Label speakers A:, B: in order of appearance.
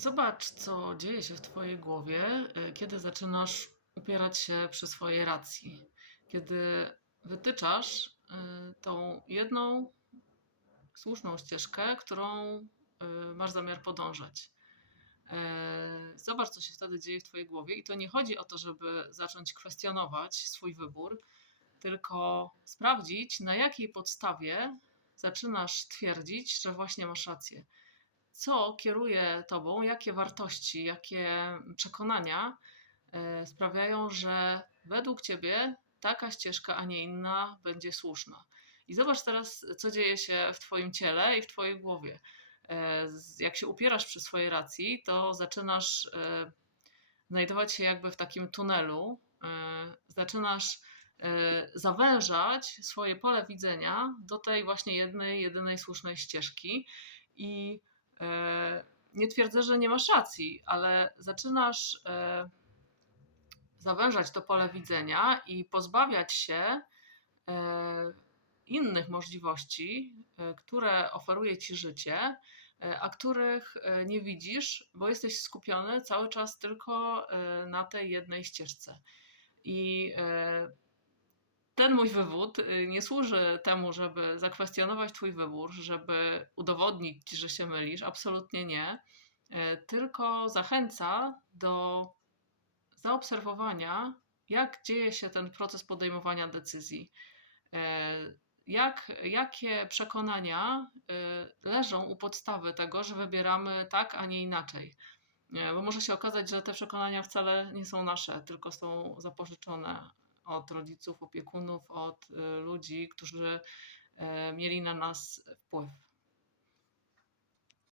A: Zobacz, co dzieje się w Twojej głowie, y, kiedy zaczynasz upierać się przy swojej racji. Kiedy wytyczasz y, tą jedną słuszną ścieżkę, którą y, masz zamiar podążać. Zobacz, co się wtedy dzieje w Twojej głowie, i to nie chodzi o to, żeby zacząć kwestionować swój wybór, tylko sprawdzić, na jakiej podstawie zaczynasz twierdzić, że właśnie masz rację co kieruje tobą, jakie wartości, jakie przekonania e, sprawiają, że według ciebie taka ścieżka, a nie inna będzie słuszna. I zobacz teraz, co dzieje się w twoim ciele i w twojej głowie. E, Jak się upierasz przy swojej racji, to zaczynasz e, znajdować się jakby w takim tunelu, zaczynasz zawężać swoje pole widzenia do tej właśnie jednej, jedynej słusznej ścieżki i nie twierdzę, że nie masz racji, ale zaczynasz e, zawężać to pole widzenia i pozbawiać się e, innych możliwości, e, które oferuje ci życie, a których nie widzisz, bo jesteś skupiony cały czas tylko na tej jednej ścieżce. I ten mój wywód y, nie służy temu, żeby zakwestionować Twój wybór, żeby udowodnić że się mylisz. Absolutnie nie. E, Tylko zachęca do zaobserwowania, jak dzieje się ten proces podejmowania decyzji. E, Jak, jakie przekonania y, leżą u podstawy tego, że wybieramy tak, a nie inaczej. Bo może się okazać, że te przekonania wcale nie są nasze, tylko są zapożyczone od rodziców, opiekunów, od y, ludzi, którzy e, mieli na nas wpływ.